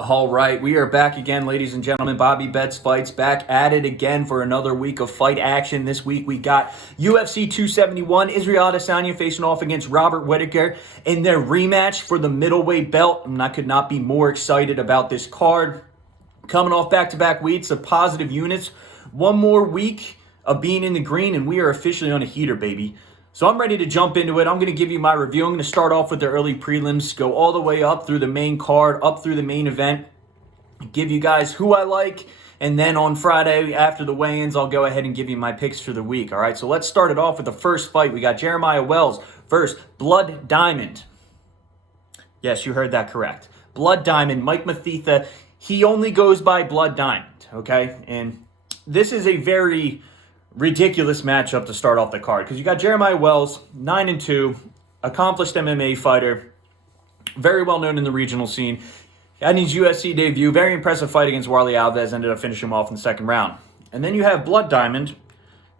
All right, we are back again, ladies and gentlemen. Bobby Betts Fights back at it again for another week of fight action. This week we got UFC 271, Israel Adesanya facing off against Robert Whittaker in their rematch for the middleweight belt. And I could not be more excited about this card. Coming off back-to-back weeks of positive units, one more week of being in the green, and we are officially on a heater, baby. So I'm ready to jump into it. I'm going to give you my review. I'm going to start off with the early prelims, go all the way up through the main card, up through the main event, give you guys who I like, and then on Friday after the weigh-ins, I'll go ahead and give you my picks for the week. All right, so let's start it off with the first fight. We got Jeremiah Wells versus Blood Diamond. Yes, you heard that correct. Blood Diamond, Mike Mathitha. He only goes by Blood Diamond, okay? And this is a very ridiculous matchup to start off the card because you got Jeremiah Wells, 9-2, accomplished MMA fighter, very well known in the regional scene. Had his UFC debut, very impressive fight against Warlley Alves, ended up finishing him off in the second round. And then you have Blood Diamond,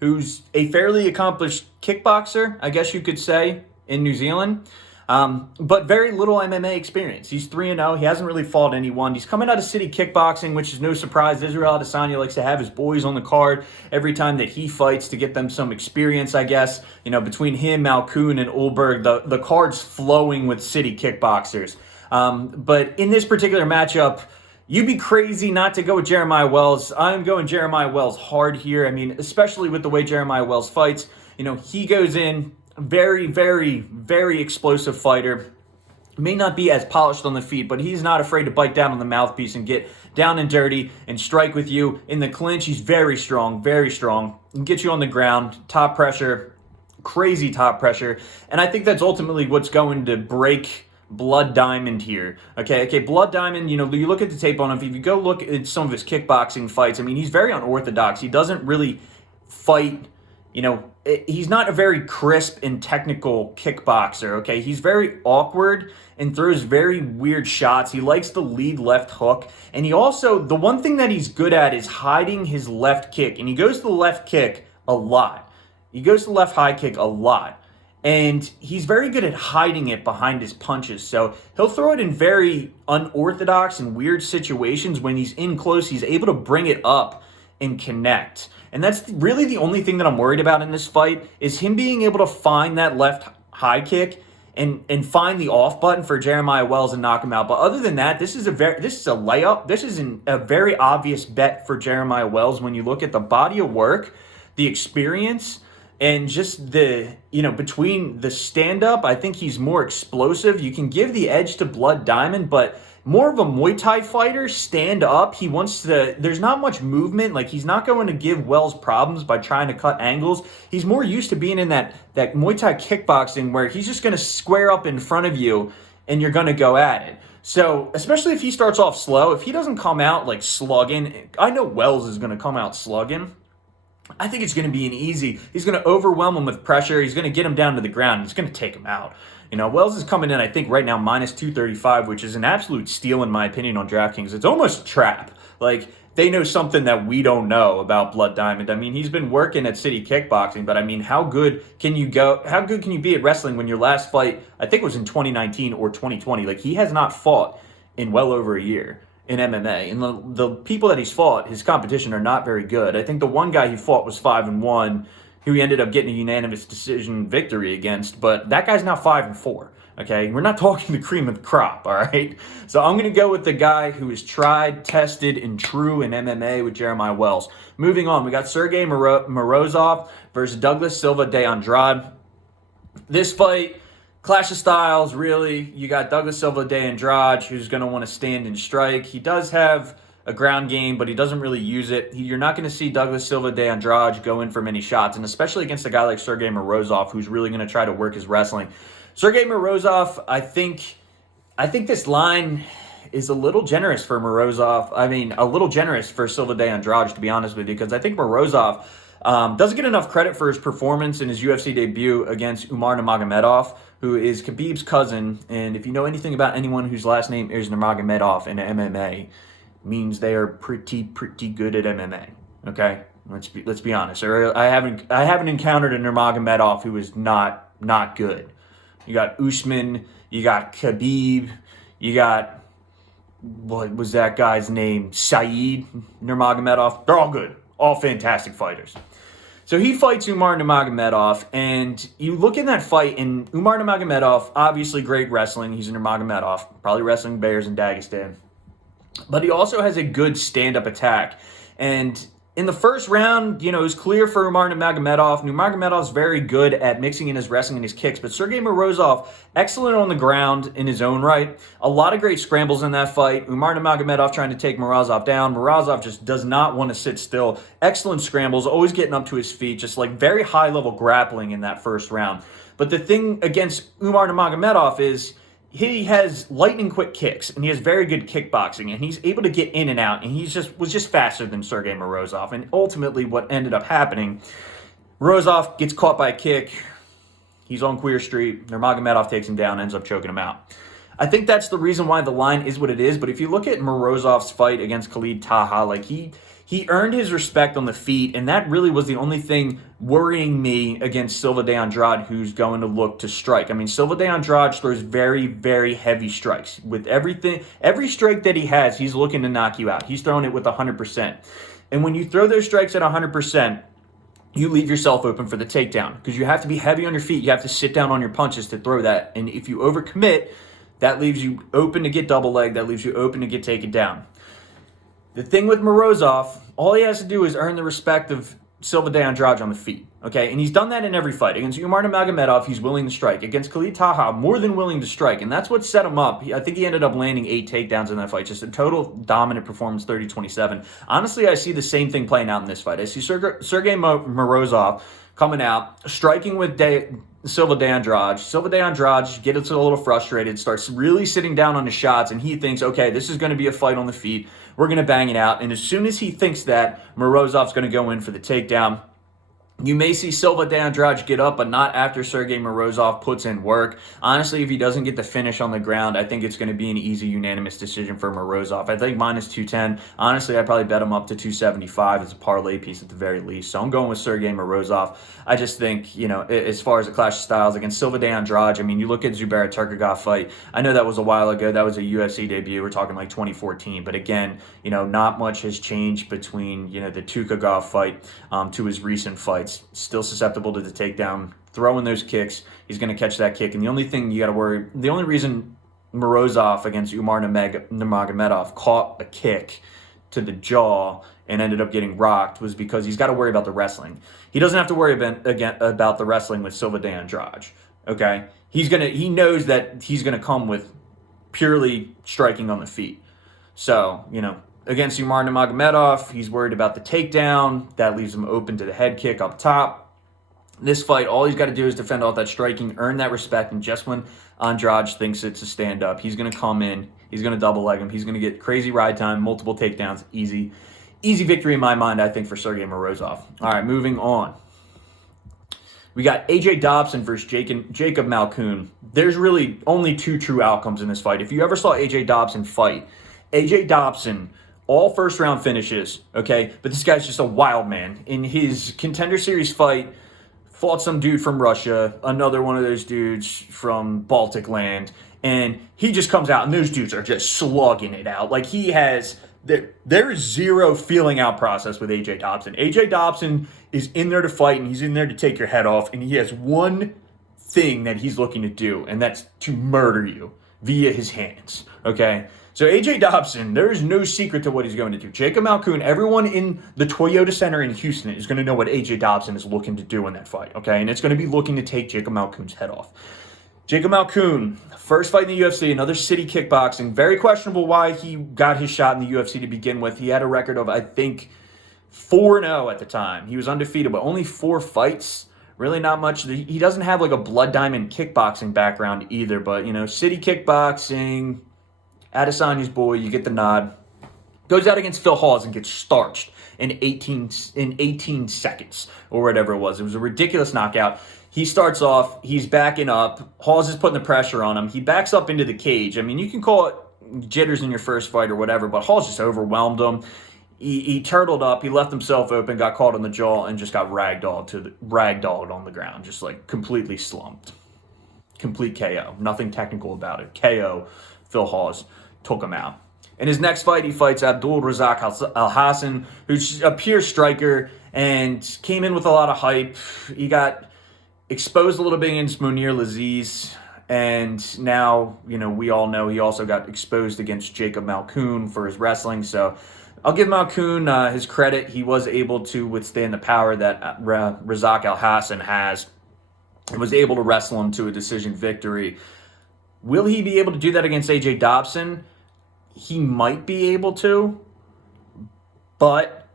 who's a fairly accomplished kickboxer, I guess you could say, in New Zealand. But very little MMA experience. He's 3-0. He hasn't really fought anyone. He's coming out of city kickboxing, which is no surprise. Israel Adesanya likes to have his boys on the card every time that he fights to get them some experience, I guess. You know, between him, Malkoun, and Ulberg, the card's flowing with city kickboxers. But in this particular matchup, you'd be crazy not to go with Jeremiah Wells. I'm going Jeremiah Wells hard here. I mean, especially with the way Jeremiah Wells fights. You know, he goes in very, very, very explosive fighter. May not be as polished on the feet, but he's not afraid to bite down on the mouthpiece and get down and dirty and strike with you. In the clinch, he's very strong, and get you on the ground, top pressure, crazy top pressure. And I think that's ultimately what's going to break Blood Diamond here. Okay, Blood Diamond, you know, you look at the tape on him, if you go look at some of his kickboxing fights, I mean, he's very unorthodox. He doesn't really fight, you know, he's not a very crisp and technical kickboxer, okay? He's very awkward and throws very weird shots. He likes the lead left hook. And he also, the one thing that he's good at is hiding his left kick. And he goes to the left kick a lot. He goes to the left high kick a lot. And he's very good at hiding it behind his punches. So he'll throw it in very unorthodox and weird situations. When he's in close, he's able to bring it up and connect. And that's really the only thing that I'm worried about in this fight is him being able to find that left high kick and find the off button for Jeremiah Wells and knock him out. But other than that, this is a layup. This is a very obvious bet for Jeremiah Wells when you look at the body of work, the experience, and just the, you know, between the stand-up, I think he's more explosive. You can give the edge to Blood Diamond, but more of a Muay Thai fighter, stand up. He wants to, there's not much movement. Like, he's not going to give Wells problems by trying to cut angles. He's more used to being in that Muay Thai kickboxing where he's just going to square up in front of you and you're going to go at it. So, especially if he starts off slow, if he doesn't come out like slugging, I know Wells is going to come out slugging. I think it's going to be an easy, he's going to overwhelm him with pressure. He's going to get him down to the ground. He's going to take him out. You know, Wells is coming in, I think, right now, minus 235, which is an absolute steal, in my opinion, on DraftKings. It's almost a trap. Like, they know something that we don't know about Blood Diamond. I mean, he's been working at city kickboxing, but I mean, how good can you be at wrestling when your last fight, I think, was in 2019 or 2020? Like, he has not fought in well over a year in MMA. And the people that he's fought, his competition, are not very good. I think the one guy he fought was 5-1, who he ended up getting a unanimous decision victory against, but that guy's now 5-4, okay? We're not talking the cream of the crop, all right? So I'm going to go with the guy who is tried, tested, and true in MMA with Jeremiah Wells. Moving on, we got Sergey Morozov versus Douglas Silva de Andrade. This fight, clash of styles, really. You got Douglas Silva de Andrade, who's going to want to stand and strike. He does have a ground game, but he doesn't really use it. You're not going to see Douglas Silva de Andrade go in for many shots, and especially against a guy like Sergey Morozov, who's really going to try to work his wrestling. Sergey Morozov, I think this line is a little generous for Morozov. I mean, a little generous for Silva de Andrade, to be honest with you, because I think Morozov doesn't get enough credit for his performance in his UFC debut against Umar Nurmagomedov, who is Khabib's cousin. And if you know anything about anyone whose last name is Nurmagomedov in MMA, means they are pretty good at MMA. Okay, let's be honest. I haven't encountered a Nurmagomedov who is not good. You got Usman, you got Khabib, you got what was that guy's name? Saeed Nurmagomedov. They're all good. All fantastic fighters. So he fights Umar Nurmagomedov, and you look in that fight, and Umar Nurmagomedov, obviously great wrestling. He's a Nurmagomedov, probably wrestling bears in Dagestan. But he also has a good stand-up attack. And in the first round, it was clear for Umar Nurmagomedov. Nurmagomedov's very good at mixing in his wrestling and his kicks, but Sergey Morozov, excellent on the ground in his own right. A lot of great scrambles in that fight. Umar Nurmagomedov trying to take Morozov down. Morozov just does not want to sit still. Excellent scrambles, always getting up to his feet, just like very high-level grappling in that first round. But the thing against Umar Nurmagomedov is he has lightning quick kicks, and he has very good kickboxing, and he's able to get in and out, and was just faster than Sergey Morozov. And ultimately what ended up happening, Morozov gets caught by a kick. He's on Queer Street. Nurmagomedov takes him down, ends up choking him out. I think that's the reason why the line is what it is, but if you look at Morozov's fight against Khalid Taha, like he earned his respect on the feet, and that really was the only thing worrying me against Silva de Andrade, who's going to look to strike. I mean, Silva de Andrade throws very, very heavy strikes. With every strike that he has, he's looking to knock you out. He's throwing it with 100%. And when you throw those strikes at 100%, you leave yourself open for the takedown because you have to be heavy on your feet. You have to sit down on your punches to throw that. And if you overcommit, that leaves you open to get double leg. That leaves you open to get taken down. The thing with Morozov, all he has to do is earn the respect of Silva de Andrade on the feet, okay? And he's done that in every fight. Against Umar Nurmagomedov, he's willing to strike. Against Khalid Taha, more than willing to strike, and that's what set him up. I think he ended up landing 8 takedowns in that fight, just a total dominant performance, 30-27. Honestly, I see the same thing playing out in this fight. I see Sergey Morozov coming out, striking with Silva de Andrade. Silva de Andrade gets a little frustrated, starts really sitting down on his shots, and he thinks, okay, this is going to be a fight on the feet. We're going to bang it out. And as soon as he thinks that, Morozov's going to go in for the takedown. You may see Silva de Andrade get up, but not after Sergey Morozov puts in work. Honestly, if he doesn't get the finish on the ground, I think it's going to be an easy unanimous decision for Morozov. I think minus 210. Honestly, I'd probably bet him up to 275. It's a parlay piece at the very least. So I'm going with Sergey Morozov. I just think, as far as a clash of styles against Silva de Andrade, I mean, you look at Zubair Tukhugov fight. I know that was a while ago. That was a UFC debut. We're talking like 2014. But again, not much has changed between, the Tukhugov fight to his recent fight. Still susceptible to the takedown, throwing those kicks. He's going to catch that kick. And the only thing you got to worry, the only reason Morozov against Umar Nurmagomedov caught a kick to the jaw and ended up getting rocked was because he's got to worry about the wrestling. He doesn't have to worry about the wrestling with Silva de Andrade. Okay? He knows that he's going to come with purely striking on the feet. So, against Umar Nurmagomedov, he's worried about the takedown. That leaves him open to the head kick up top. This fight, all he's got to do is defend off that striking, earn that respect, and just when Andrade thinks it's a stand-up, he's going to come in, he's going to double leg him, he's going to get crazy ride time, multiple takedowns, easy victory in my mind, I think, for Sergey Morozov. All right, moving on. We got AJ Dobson versus Jacob Malkoun. There's really only 2 true outcomes in this fight. If you ever saw AJ Dobson fight, AJ Dobson, all first-round finishes, okay? But this guy's just a wild man. In his Contender Series fight, fought some dude from Russia, another one of those dudes from Baltic land, and he just comes out, and those dudes are just slugging it out. Like, there is zero feeling out process with AJ Dobson. AJ Dobson is in there to fight, and he's in there to take your head off, and he has one thing that he's looking to do, and that's to murder you via his hands, okay? So AJ Dobson, there is no secret to what he's going to do. Jacob Malkoun, everyone in the Toyota Center in Houston is going to know what AJ Dobson is looking to do in that fight, okay? And it's going to be looking to take Jacob Malkoun's head off. Jacob Malkoun, first fight in the UFC, another city kickboxing. Very questionable why he got his shot in the UFC to begin with. He had a record of, I think, 4-0 at the time. He was undefeated, but only 4 fights. Really not much. He doesn't have like a blood diamond kickboxing background either, but, city kickboxing, Adesanya's boy, you get the nod. Goes out against Phil Hawes and gets starched in 18 seconds or whatever it was. It was a ridiculous knockout. He starts off, he's backing up. Hawes is putting the pressure on him. He backs up into the cage. I mean, you can call it jitters in your first fight or whatever, but Hawes just overwhelmed him. He turtled up. He left himself open, got caught on the jaw, and just got ragdolled on the ground, just like completely slumped. Complete KO. Nothing technical about it. KO. Phil Hawes took him out. In his next fight, he fights Abdul Razak Al Hassan, who's a pure striker and came in with a lot of hype. He got exposed a little bit against Munir Laziz, and now, we all know he also got exposed against Jacob Malkoun for his wrestling. So I'll give Malkoun his credit. He was able to withstand the power that Razak Al Hassan has and was able to wrestle him to a decision victory. Will he be able to do that against AJ Dobson? He might be able to, but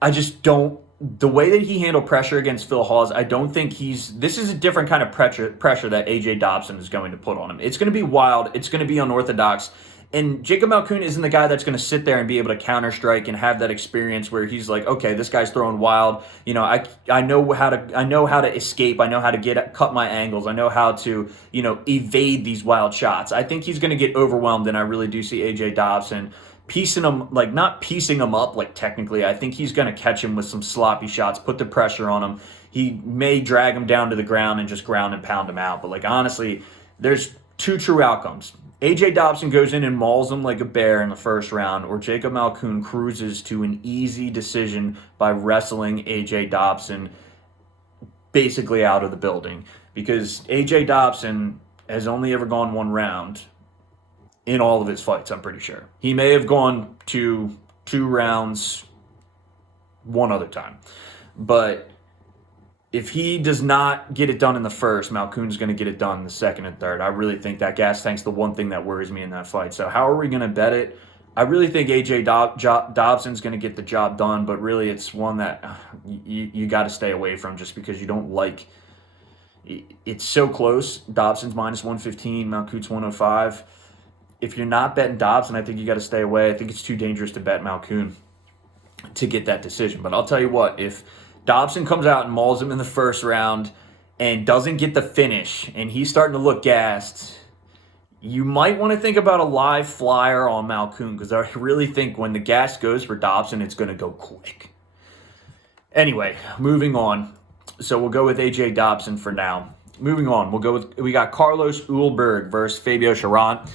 I just don't. The way that he handled pressure against Phil Hawes, I don't think this is a different kind of pressure that AJ Dobson is going to put on him. It's going to be wild. It's going to be unorthodox. And Jacob Malkoun isn't the guy that's going to sit there and be able to counter-strike and have that experience where he's like, okay, this guy's throwing wild. I know how to escape. I know how to cut my angles. I know how to, evade these wild shots. I think he's going to get overwhelmed, and I really do see AJ Dobson piecing him, not piecing him up, technically. I think he's going to catch him with some sloppy shots, put the pressure on him. He may drag him down to the ground and just ground and pound him out. But, honestly, there's two true outcomes. AJ Dobson goes in and mauls him like a bear in the first round, or Jacob Malkoun cruises to an easy decision by wrestling AJ Dobson basically out of the building. Because AJ Dobson has only ever gone one round in all of his fights, I'm pretty sure. He may have gone to 2 rounds one other time. But if he does not get it done in the first, Malkoun's going to get it done in the second and third. I really think that gas tank's the one thing that worries me in that fight. So how are we going to bet it? I really think AJ Dobson's going to get the job done, but really it's one that you got to stay away from just because you don't like. It's so close. Dobson's minus 115, Malkoun's 105. If you're not betting Dobson, I think you got to stay away. I think it's too dangerous to bet Malkoun to get that decision. But I'll tell you what, if Dobson comes out and mauls him in the first round and doesn't get the finish, and he's starting to look gassed, you might want to think about a live flyer on Malkoun, because I really think when the gas goes for Dobson, it's going to go quick. Anyway, moving on. So we'll go with AJ Dobson for now. Moving on, we got Carlos Ulberg versus Fabio Cherant.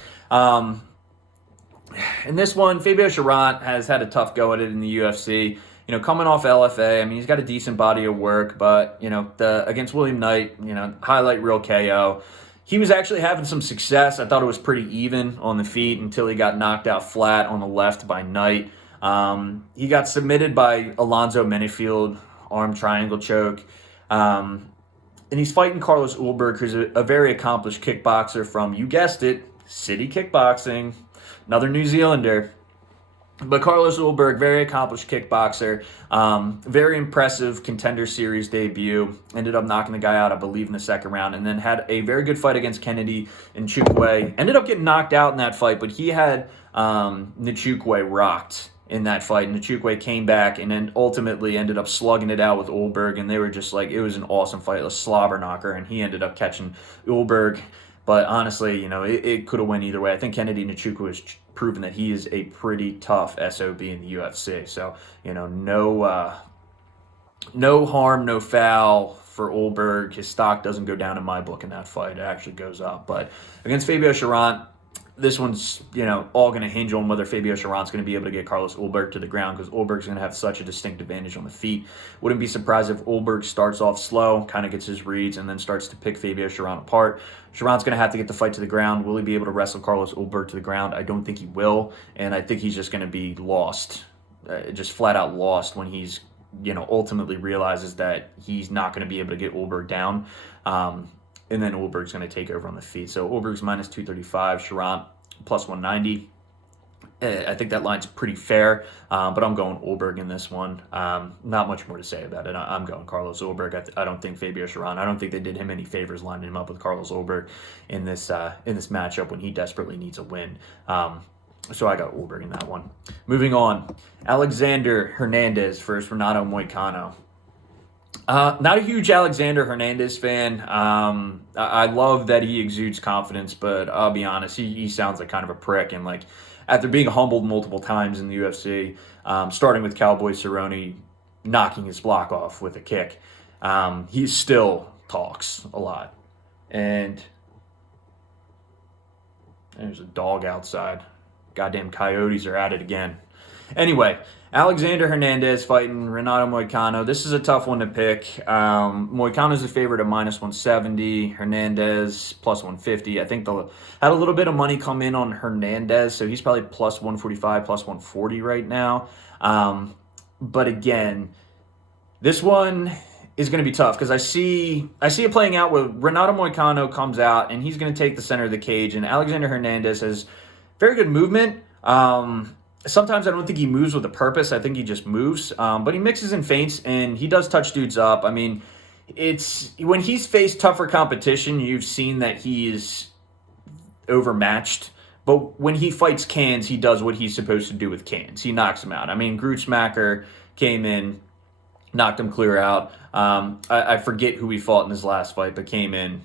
In this one, Fabio Cherant has had a tough go at it in the UFC. Coming off LFA, I mean, he's got a decent body of work, but, against William Knight, highlight reel KO. He was actually having some success. I thought it was pretty even on the feet until he got knocked out flat on the left by Knight. He got submitted by Alonzo Menifield, arm triangle choke. And he's fighting Carlos Ulberg, who's a very accomplished kickboxer from, you guessed it, City Kickboxing, another New Zealander. But Carlos Ulberg, very accomplished kickboxer, very impressive Contender Series debut. Ended up knocking the guy out, I believe, in the second round, and then had a very good fight against Kennedy Nchukwu. Ended up getting knocked out in that fight, but he had Nchukwu rocked in that fight. And Nchukwu came back and then ultimately ended up slugging it out with Ulberg, and they were just it was an awesome fight, a slobber knocker, and he ended up catching Ulberg. But honestly, it could have went either way. I think Kennedy Nchukwu has proven that he is a pretty tough SOB in the UFC. So, no harm, no foul for Ulberg. His stock doesn't go down in my book in that fight. It actually goes up. But against Fabio Cherant, this one's, all going to hinge on whether Fabio Cherant's going to be able to get Carlos Ulberg to the ground, because Ulberg's going to have such a distinct advantage on the feet. Wouldn't be surprised if Ulberg starts off slow, kind of gets his reads, and then starts to pick Fabio Cherant apart. Cherant's going to have to get the fight to the ground. Will he be able to wrestle Carlos Ulberg to the ground? I don't think he will, and I think he's just going to be lost, just flat out lost when he's, ultimately realizes that he's not going to be able to get Ulberg down. And then Ulberg's going to take over on the feet. So Ulberg's minus 235, Cherant plus 190. I think that line's pretty fair, but I'm going Ulberg in this one. Not much more to say about it. I'm going Carlos Ulberg. I don't think Fabio Cherant, I don't think they did him any favors lining him up with Carlos Ulberg in this matchup when he desperately needs a win. So I got Ulberg in that one. Moving on, Alexander Hernandez versus Renato Moicano. Not a huge Alexander Hernandez fan. I love that he exudes confidence, but I'll be honest, he sounds like kind of a prick. And after being humbled multiple times in the UFC, starting with Cowboy Cerrone knocking his block off with a kick, he still talks a lot. And there's a dog outside. Goddamn Coyotes are at it again. Anyway, Alexander Hernandez fighting Renato Moicano. This is a tough one to pick. Moicano's the favorite at -170. Hernandez +150. I think they had a little bit of money come in on Hernandez, so he's probably +145, +140 right now. But again, this one is going to be tough because I see it playing out where Renato Moicano comes out and he's going to take the center of the cage, and Alexander Hernandez has very good movement. Sometimes I don't think he moves with a purpose. I think he just moves. But he mixes in feints, and he does touch dudes up. I mean, it's when he's faced tougher competition, you've seen that he's overmatched. But when he fights cans, he does what he's supposed to do with cans. He knocks them out. I mean, Grutzmacher came in, knocked him clear out. I forget who he fought in his last fight, but came in,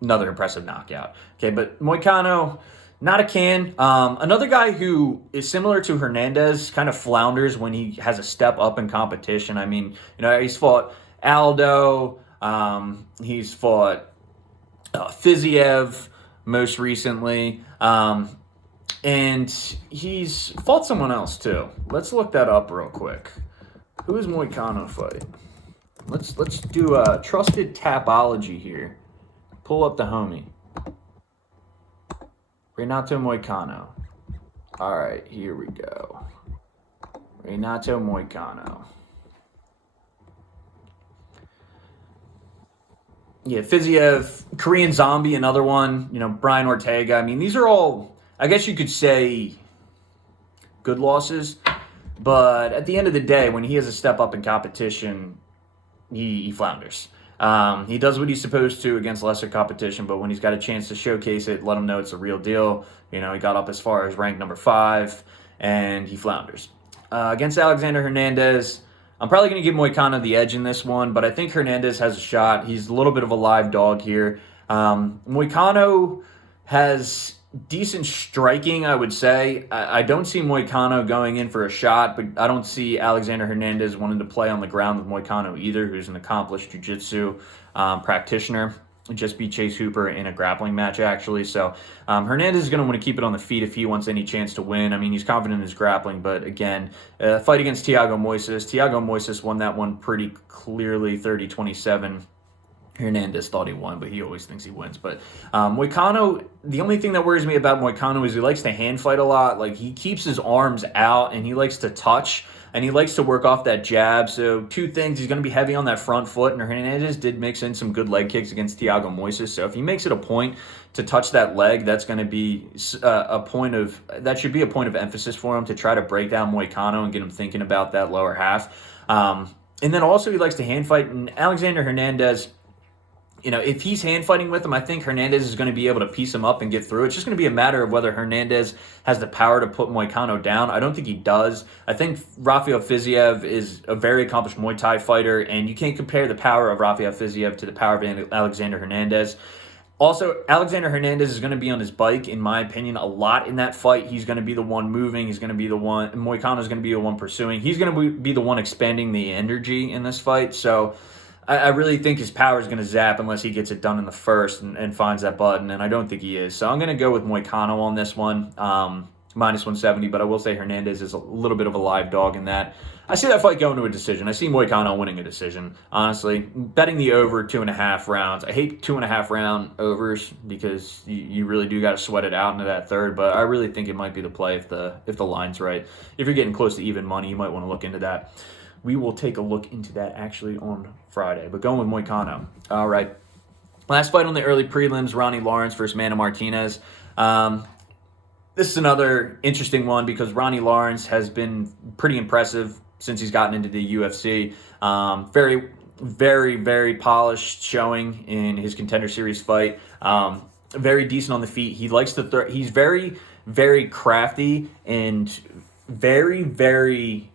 another impressive knockout. Okay, but Moicano, not a can. Another guy who is similar to Hernandez, kind of flounders when he has a step up in competition. I mean, he's fought Aldo. He's fought Fiziev most recently. And he's fought someone else too. Let's look that up real quick. Who is Moicano fight? Let's do a trusted tapology here. Pull up the homie. Renato Moicano. All right, here we go. Renato Moicano. Yeah, Fiziev, Korean Zombie, another one. Brian Ortega. I mean, these are all, I guess you could say, good losses. But at the end of the day, when he has a step up in competition, he flounders. He does what he's supposed to against lesser competition, but when he's got a chance to showcase it, let him know it's a real deal. He got up as far as rank number 5, and he flounders. Against Alexander Hernandez, I'm probably going to give Moicano the edge in this one, but I think Hernandez has a shot. He's a little bit of a live dog here. Moicano has decent striking, I would say. I don't see Moicano going in for a shot, but I don't see Alexander Hernandez wanting to play on the ground with Moicano either, who's an accomplished jiu-jitsu practitioner. Just beat Chase Hooper in a grappling match, actually. So Hernandez is going to want to keep it on the feet if he wants any chance to win. I mean, he's confident in his grappling, but again, fight against Thiago Moises. Thiago Moises won that one pretty clearly, 30-27. Hernandez thought he won, but he always thinks he wins. But Moicano, the only thing that worries me about Moicano is he likes to hand fight a lot. Like, he keeps his arms out, and he likes to touch, and he likes to work off that jab. So two things, he's going to be heavy on that front foot, and Hernandez did mix in some good leg kicks against Thiago Moises. So if he makes it a point to touch that leg, that's going to be that should be a point of emphasis for him to try to break down Moicano and get him thinking about that lower half. And then also he likes to hand fight, and Alexander Hernandez, if he's hand fighting with him, I think Hernandez is going to be able to piece him up and get through. It's just going to be a matter of whether Hernandez has the power to put Moicano down. I don't think he does. I think Rafael Fiziev is a very accomplished Muay Thai fighter, and you can't compare the power of Rafael Fiziev to the power of Alexander Hernandez. Also, Alexander Hernandez is going to be on his bike, in my opinion, a lot in that fight. He's going to be the one moving. He's going to be the one. Moicano is going to be the one pursuing. He's going to be the one expending the energy in this fight. So I really think his power is going to zap unless he gets it done in the first and finds that button, and I don't think he is. So I'm going to go with Moicano on this one, -170, but I will say Hernandez is a little bit of a live dog in that. I see that fight going to a decision. I see Moicano winning a decision, honestly. Betting the over 2.5 rounds. I hate 2.5 round overs because you really do got to sweat it out into that third, but I really think it might be the play if the line's right. If you're getting close to even money, you might want to look into that. We will take a look into that actually on Friday. But going with Moicano. All right. Last fight on the early prelims, Ronnie Lawrence versus Mana Martinez. This is another interesting one because Ronnie Lawrence has been pretty impressive since he's gotten into the UFC. Very, very, very polished showing in his Contender Series fight. Very decent on the feet. He likes to throw. He's very, very crafty and very, very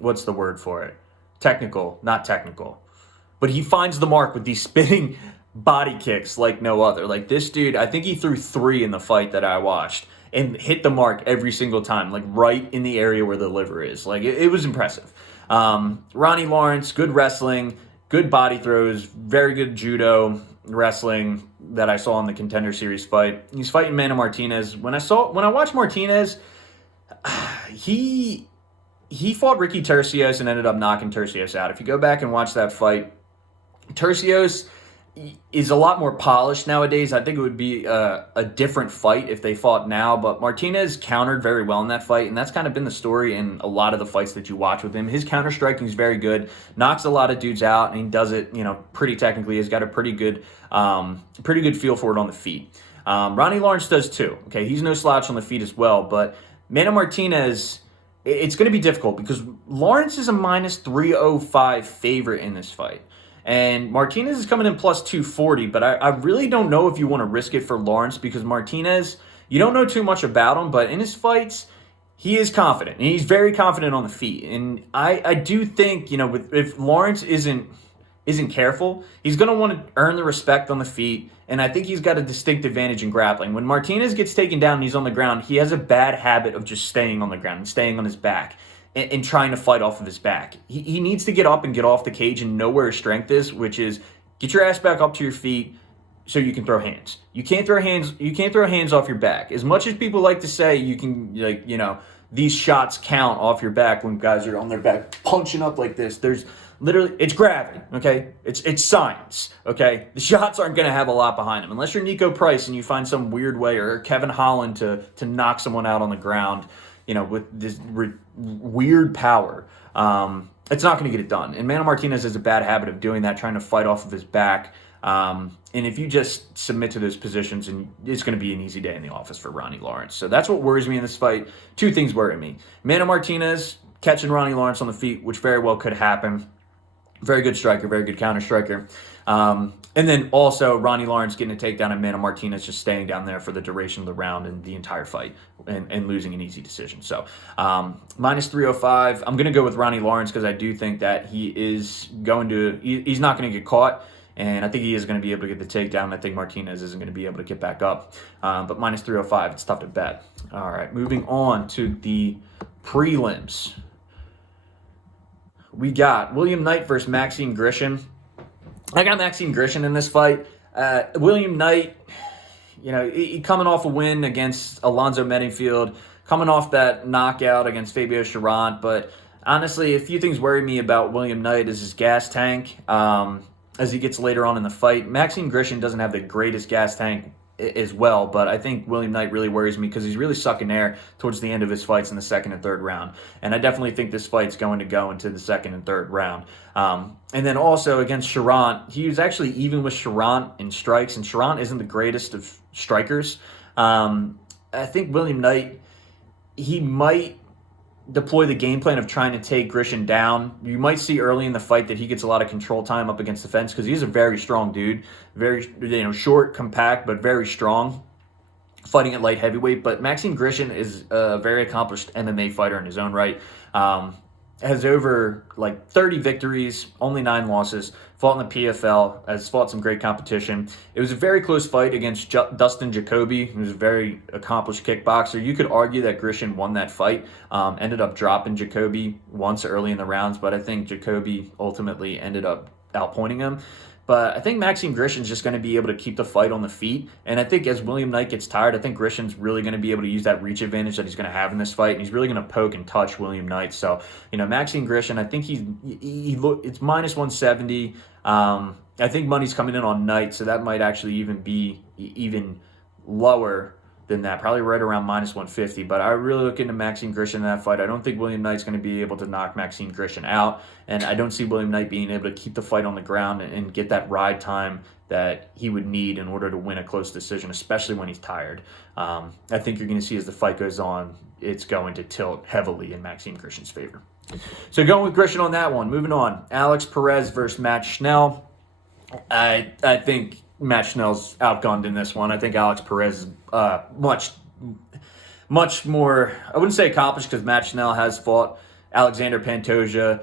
what's the word for it? Technical, not technical. But he finds the mark with these spinning body kicks like no other. Like this dude, I think he threw 3 in the fight that I watched and hit the mark every single time, like right in the area where the liver is. Like it was impressive. Ronnie Lawrence, good wrestling, good body throws, very good judo. wrestling that I saw in the Contender Series fight. He's fighting Mana Martinez. When I watched Martinez, he fought Ricky Tercios and ended up knocking Tercios out. If you go back and watch that fight, Tercios is a lot more polished nowadays. I think it would be a different fight if they fought now, but Martinez countered very well in that fight, and that's kind of been the story in a lot of the fights that you watch with him. His counter striking is very good, knocks a lot of dudes out, and he does it, pretty technically. He's got a pretty good feel for it on the feet. Ronnie Lawrence does too. Okay, he's no slouch on the feet as well, but Mana Martinez, it's going to be difficult because Lawrence is a minus 305 favorite in this fight. And Martinez is coming in plus 240, but I really don't know if you want to risk it for Lawrence because Martinez, you don't know too much about him, but in his fights, he is confident. And he's very confident on the feet. And I do think, if Lawrence isn't careful, he's going to want to earn the respect on the feet. And I think he's got a distinct advantage in grappling. When Martinez gets taken down and he's on the ground, he has a bad habit of just staying on the ground and staying on his back and trying to fight off of his back. He needs to get up and get off the cage and know where his strength is, which is get your ass back up to your feet so you can throw hands. You can't throw hands off your back. As much as people like to say you can, these shots count off your back when guys are on their back punching up like this. There's literally, it's gravity, okay? It's science, okay? The shots aren't going to have a lot behind them. Unless you're Nico Price and you find some weird way, or Kevin Holland to knock someone out on the ground, with this weird power. It's not going to get it done. And Mana Martinez has a bad habit of doing that, trying to fight off of his back. And if you just submit to those positions, and it's going to be an easy day in the office for Ronnie Lawrence. So that's what worries me in this fight. Two things worry me. Mana Martinez catching Ronnie Lawrence on the feet, which very well could happen. Very good striker, very good counter striker. And then also Ronnie Lawrence getting a takedown and Mana Martinez just staying down there for the duration of the round and the entire fight and losing an easy decision. So minus 305. I'm going to go with Ronnie Lawrence because I do think that he's not going to get caught. And I think he is going to be able to get the takedown. I think Martinez isn't going to be able to get back up. But minus 305, it's tough to bet. All right, moving on to the prelims. We got William Knight versus Maxime Grishin. I got Maxime Grishin in this fight. William Knight, he coming off a win against Alonzo Meddingfield, coming off that knockout against Fabio Cherant. But honestly, a few things worry me about William Knight is his gas tank as he gets later on in the fight. Maxime Grishin doesn't have the greatest gas tank as well, but I think William Knight really worries me because he's really sucking air towards the end of his fights in the second and third round. And I definitely think this fight's going to go into the second and third round. And then also against Cherant, he was actually even with Cherant in strikes, and Cherant isn't the greatest of strikers. I think William Knight, he might deploy the game plan of trying to take Grishin down. You might see early in the fight that he gets a lot of control time up against the fence because he's a very strong dude. Very, short, compact, but very strong, fighting at light heavyweight. But Maxime Grishin is a very accomplished MMA fighter in his own right. Has over 30 victories, only 9 losses, fought in the PFL, has fought some great competition. It was a very close fight against Dustin Jacoby, who's a very accomplished kickboxer. You could argue that Grishin won that fight, ended up dropping Jacoby once early in the rounds, but I think Jacoby ultimately ended up outpointing him. But I think Maxime Grishin's just going to be able to keep the fight on the feet. And I think as William Knight gets tired, I think Grishin's really going to be able to use that reach advantage that he's going to have in this fight. And he's really going to poke and touch William Knight. So, Maxime Grishin, I think it's minus 170. I think money's coming in on Knight, so that might actually even be even lower than that, probably right around minus 150. But I really look into Maxime Grishin in that fight. I don't think William Knight's going to be able to knock Maxime Grishin out, and I don't see William Knight being able to keep the fight on the ground and get that ride time that he would need in order to win a close decision, especially when he's tired. I think you're going to see as the fight goes on, it's going to tilt heavily in Maxime Grishin's favor. So going with Grishin on that one. Moving on, Alex Perez versus Matt Schnell. I think Matt Schnell's outgunned in this one. I think Alex Perez is much more, I wouldn't say accomplished because Matt Schnell has fought Alexander Pantoja.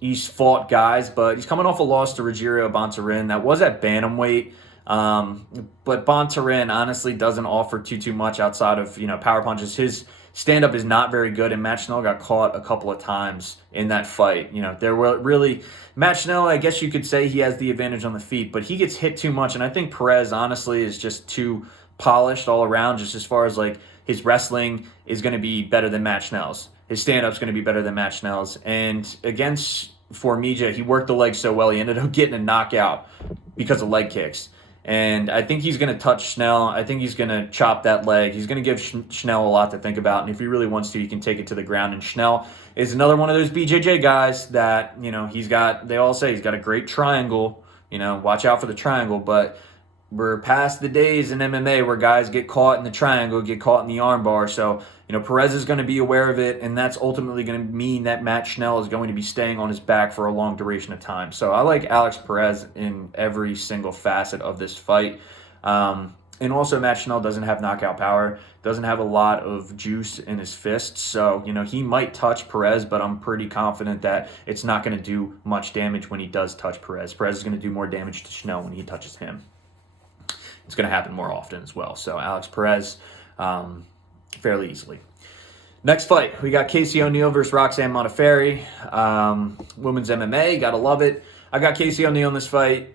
He's fought guys, but he's coming off a loss to Rogerio Bontorin. That was at bantamweight. But Bontorin honestly doesn't offer too much outside of, power punches. stand-up is not very good, and Matt Schnell got caught a couple of times in that fight. There were really... Matt Schnell, I guess you could say he has the advantage on the feet, but he gets hit too much, and I think Perez, honestly, is just too polished all around, just as far as, like, his wrestling is going to be better than Matt Schnell's. His stand-up's going to be better than Matt Schnell's. And against Formija, he worked the legs so well, he ended up getting a knockout because of leg kicks. And I think he's going to touch Schnell. I think he's going to chop that leg. He's going to give Schnell a lot to think about. And if he really wants to, he can take it to the ground. And Schnell is another one of those BJJ guys that, they all say he's got a great triangle. Watch out for the triangle. But we're past the days in MMA where guys get caught in the triangle, get caught in the armbar. So, Perez is going to be aware of it, and that's ultimately going to mean that Matt Schnell is going to be staying on his back for a long duration of time. So I like Alex Perez in every single facet of this fight. And also Matt Schnell doesn't have knockout power, doesn't have a lot of juice in his fists. So, he might touch Perez, but I'm pretty confident that it's not going to do much damage when he does touch Perez. Perez is going to do more damage to Schnell when he touches him. It's going to happen more often as well. So Alex Perez, fairly easily. Next fight, we got Casey O'Neill versus Roxanne Modafferi. Women's MMA, gotta love it. I got Casey O'Neill in this fight.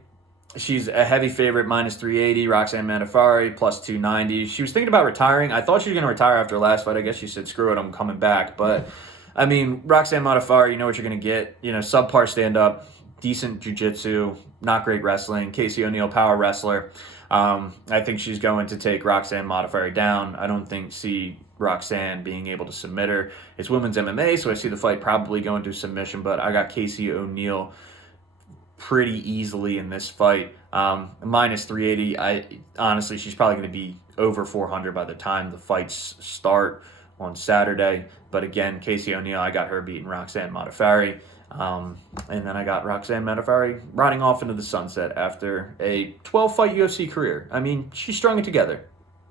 She's a heavy favorite, minus 380. Roxanne Modafferi, plus 290. She was thinking about retiring. I thought she was going to retire after last fight. I guess she said, screw it, I'm coming back. But, Roxanne Modafferi, you know what you're going to get. Subpar stand-up, decent jiu-jitsu, not great wrestling. Casey O'Neill, power wrestler. I think she's going to take Roxanne Modafferi down. I don't see Roxanne being able to submit her. It's women's MMA, so I see the fight probably going to submission, but I got Casey O'Neill pretty easily in this fight. Minus 380. Honestly, she's probably going to be over 400 by the time the fights start on Saturday. But again, Casey O'Neill, I got her beating Roxanne Modafferi. And then I got Roxanne Modafferi riding off into the sunset after a 12-fight UFC career. She strung it together.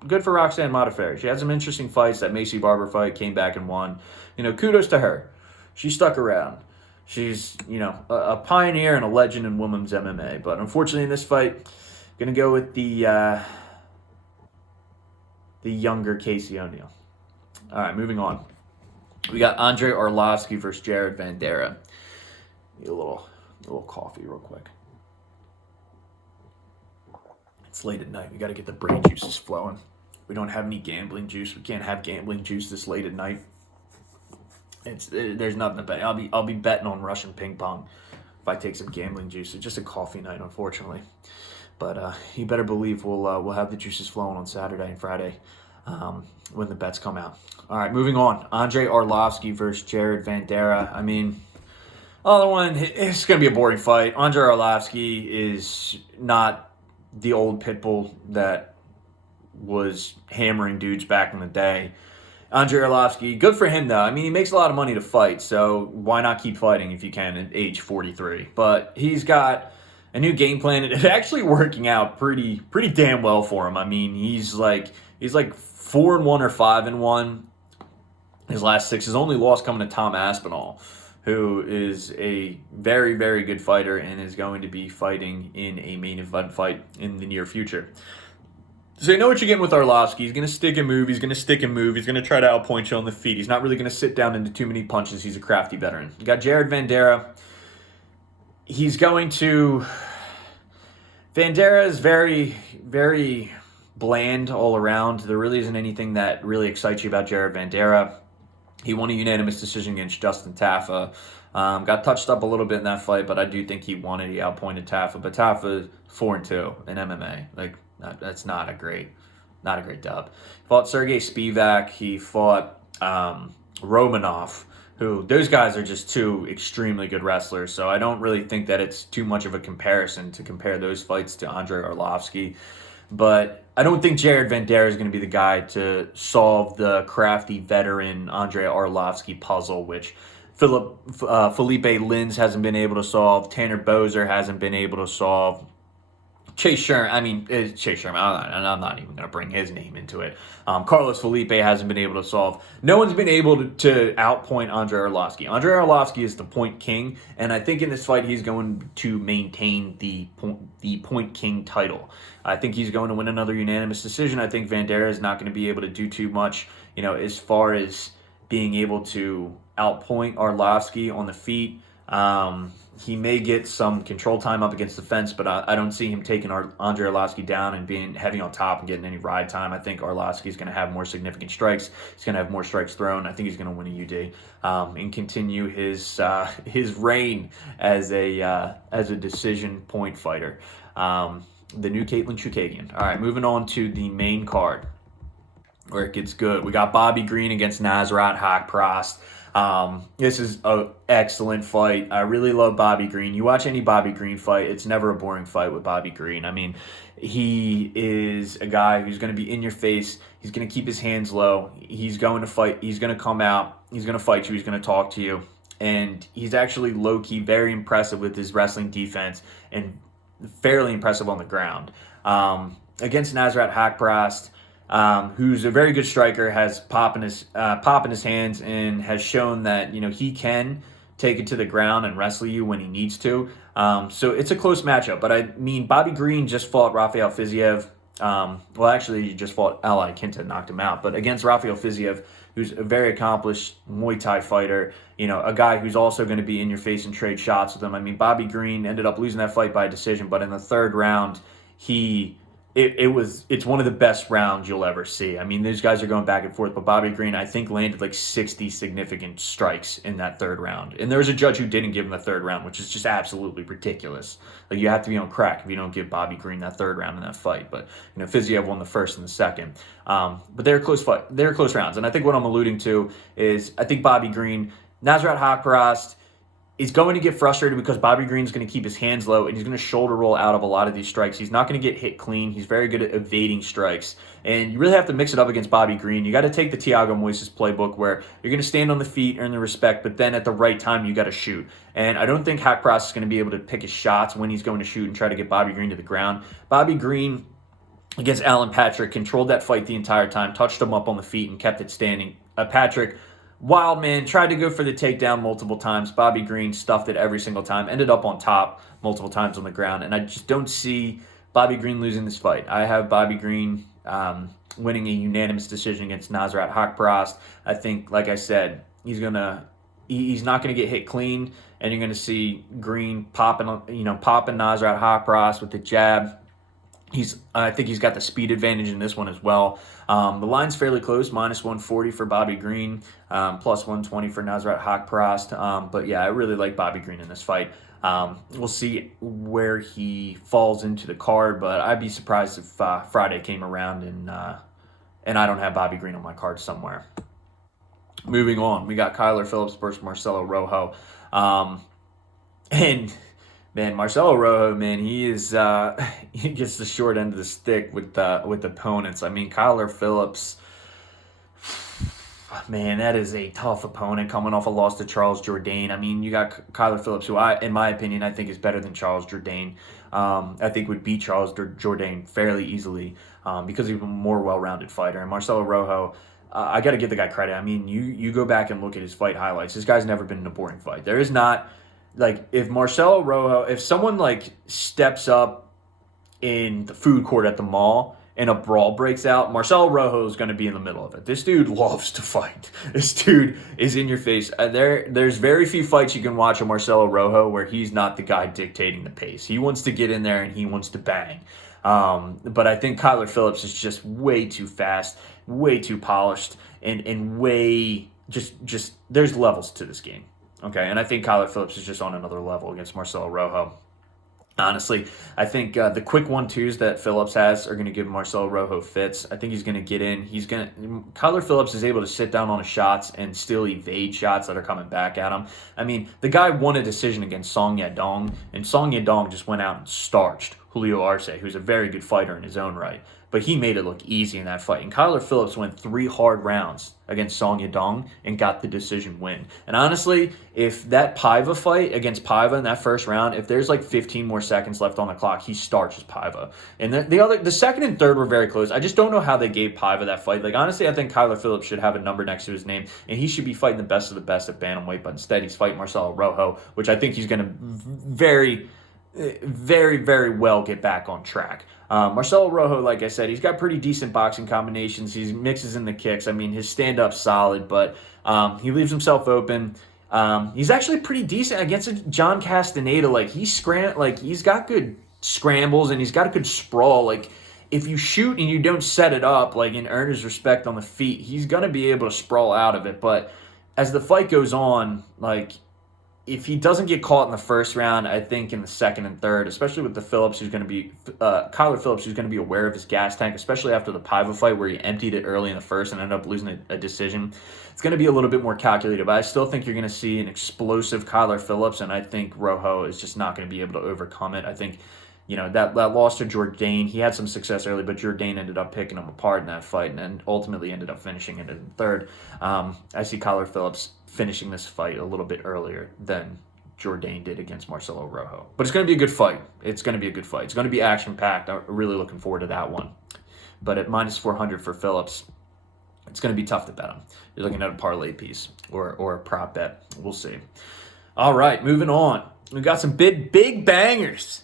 Good for Roxanne Modafferi. She had some interesting fights. That Macy Barber fight, came back and won. Kudos to her. She stuck around. She's, a pioneer and a legend in women's MMA. But unfortunately in this fight, going to go with the younger Casey O'Neill. All right, moving on. We got Andrei Arlovski versus Jared Vandeera. Need a little coffee real quick. It's late at night. We got to get the brain juices flowing. We don't have any gambling juice. We can't have gambling juice this late at night. There's nothing to bet. I'll be betting on Russian ping pong if I take some gambling juice. It's just a coffee night, unfortunately. But you better believe we'll have the juices flowing on Saturday and Friday when the bets come out. All right, moving on. Andrei Arlovski versus Jared Vandeera. Other one, it's going to be a boring fight. Andrei Arlovski is not the old pitbull that was hammering dudes back in the day. Andrei Arlovski, good for him though. He makes a lot of money to fight, so why not keep fighting if you can at age 43? But he's got a new game plan. It's actually working out pretty damn well for him. He's like 4-1 or 5-1. His last 6. His only loss coming to Tom Aspinall, who is a very, very good fighter and is going to be fighting in a main event fight in the near future. So you know what you're getting with Arlovski. He's going to stick and move. He's going to try to outpoint you on the feet. He's not really going to sit down into too many punches. He's a crafty veteran. You got Jared Vandeera. Vandeera is very, very bland all around. There really isn't anything that really excites you about Jared Vandeera. He won a unanimous decision against Justin Tafa. Got touched up a little bit in that fight, but I do think he won it. He outpointed Tafa. But Tafa 4-2 in MMA. That's not a great dub. He fought Sergey Spivak. He fought Romanov, who those guys are just two extremely good wrestlers. So I don't really think that it's too much of a comparison to compare those fights to Andrei Arlovski. But I don't think Jared Vandeera is going to be the guy to solve the crafty veteran Andrei Arlovski puzzle, which Felipe Lins hasn't been able to solve. Tanner Bozer hasn't been able to solve. Chase Sherman, I'm not even going to bring his name into it. Carlos Felipe hasn't been able to solve. No one's been able to outpoint Andrei Arlovski. Andrei Arlovski is the point king, and I think in this fight he's going to maintain the point king title. I think he's going to win another unanimous decision. I think Vandeera is not going to be able to do too much as far as being able to outpoint Arlovski on the feet. He may get some control time up against the fence, but I don't see him taking Andre Arlovski down and being heavy on top and getting any ride time. I think Arlovski is going to have more significant strikes. He's going to have more strikes thrown. I think he's going to win a UD and continue his reign as a decision point fighter. The new Caitlin Chukagian. All right, moving on to the main card where it gets good. We got Bobby Green against Nasrat Haqparast. This is an excellent fight. I really love Bobby Green. You watch any Bobby Green fight, it's never a boring fight with Bobby Green. I mean, he is a guy who's going to be in your face. He's going to keep his hands low. He's going to fight. He's going to come out. He's going to fight you. He's going to talk to you. And he's actually low-key very impressive with his wrestling defense and fairly impressive on the ground. Against Nasrat Haqparast, who's a very good striker, has pop in his hands, and has shown that he can take it to the ground and wrestle you when he needs to. So it's a close matchup. But I mean, Bobby Green just fought Rafael Fiziev. Well, actually, he just fought Ali Kinta, knocked him out. But against Rafael Fiziev, who's a very accomplished Muay Thai fighter, a guy who's also going to be in your face and trade shots with him. I mean, Bobby Green ended up losing that fight by decision, but in the third round, it's one of the best rounds you'll ever see. I mean, these guys are going back and forth, but Bobby Green, I think, landed like 60 significant strikes in that third round. And there was a judge who didn't give him the third round, which is just absolutely ridiculous. Like, you have to be on crack if you don't give Bobby Green that third round in that fight. But, Fiziev won the first and the second. But they're close fight. They're close rounds. And I think what I'm alluding to is I think Bobby Green, Nasrat Haqparast, is going to get frustrated because Bobby Green's going to keep his hands low and he's going to shoulder roll out of a lot of these strikes. He's not going to get hit clean. He's very good at evading strikes. And you really have to mix it up against Bobby Green. You got to take the Thiago Moises playbook where you're going to stand on the feet, earn the respect, but then at the right time, you got to shoot. And I don't think Haqparast is going to be able to pick his shots when he's going to shoot and try to get Bobby Green to the ground. Bobby Green against Alan Patrick controlled that fight the entire time, touched him up on the feet and kept it standing. Patrick, wild man, tried to go for the takedown multiple times. Bobby Green stuffed it every single time, ended up on top multiple times on the ground. And I just don't see Bobby Green losing this fight. I have Bobby Green winning a unanimous decision against Nasrat Haqparast. I think, like I said, he's not going to get hit clean, and you're going to see Green popping Nasrat Haqparast with the jab. I think he's got the speed advantage in this one as well. The line's fairly close, minus 140 for Bobby Green, plus 120 for Nasrat Haqparast. But yeah, I really like Bobby Green in this fight. We'll see where he falls into the card, but I'd be surprised if Friday came around and I don't have Bobby Green on my card somewhere. Moving on, we got Kyler Phillips versus Marcelo Rojo. And man, Marcelo Rojo, man, he gets the short end of the stick with opponents. I mean, Kyler Phillips, man, that is a tough opponent coming off a loss to Charles Jourdain. I mean, you got Kyler Phillips, who in my opinion, I think is better than Charles Jourdain. I think would beat Charles Jourdain fairly easily because he's a more well-rounded fighter. And Marcelo Rojo, I got to give the guy credit. I mean, you go back and look at his fight highlights. This guy's never been in a boring fight. There is not. Like, if Marcelo Rojo, if someone, steps up in the food court at the mall and a brawl breaks out, Marcelo Rojo is going to be in the middle of it. This dude loves to fight. This dude is in your face. There's very few fights you can watch of Marcelo Rojo where he's not the guy dictating the pace. He wants to get in there and he wants to bang. But I think Kyler Phillips is just way too fast, way too polished, and way just there's levels to this game. Okay, and I think Kyler Phillips is just on another level against Marcelo Rojo. Honestly, I think the quick 1-2s that Phillips has are going to give Marcelo Rojo fits. I think he's going to get in. Kyler Phillips is able to sit down on his shots and still evade shots that are coming back at him. I mean, the guy won a decision against Song Yadong, and Song Yadong just went out and starched Julio Arce, who's a very good fighter in his own right. But he made it look easy in that fight. And Kyler Phillips went 3 hard rounds against Song Yadong and got the decision win. And honestly, if that Paiva fight against Paiva in that first round, if there's 15 more seconds left on the clock, he starches Paiva. And the second and third were very close. I just don't know how they gave Paiva that fight. Honestly, I think Kyler Phillips should have a number next to his name, and he should be fighting the best of the best at bantamweight. But instead, he's fighting Marcelo Rojo, which I think he's going to very, very well get back on track. Marcelo Rojo, like I said, he's got pretty decent boxing combinations. He mixes in the kicks. I mean, his stand-up's solid, but he leaves himself open. He's actually pretty decent against John Castaneda. Like, he's got good scrambles, and he's got a good sprawl. Like, if you shoot and you don't set it up, like, and earn his respect on the feet, he's going to be able to sprawl out of it. But as the fight goes on, like, if he doesn't get caught in the first round, I think in the second and third, especially with the Phillips, who's going to be Kyler Phillips, who's going to be aware of his gas tank, especially after the Paiva fight where he emptied it early in the first and ended up losing a decision. It's going to be a little bit more calculated, but I still think you're going to see an explosive Kyler Phillips, and I think Rojo is just not going to be able to overcome it. I think, that loss to Jourdain, he had some success early, but Jourdain ended up picking him apart in that fight and then ultimately ended up finishing it in third. I see Kyler Phillips finishing this fight a little bit earlier than Jourdain did against Marcelo Rojo. But it's going to be a good fight. It's going to be a good fight. It's going to be action-packed. I'm really looking forward to that one. But at minus 400 for Phillips, it's going to be tough to bet him. You're looking at a parlay piece or a prop bet. We'll see. All right, moving on. We got some big bangers.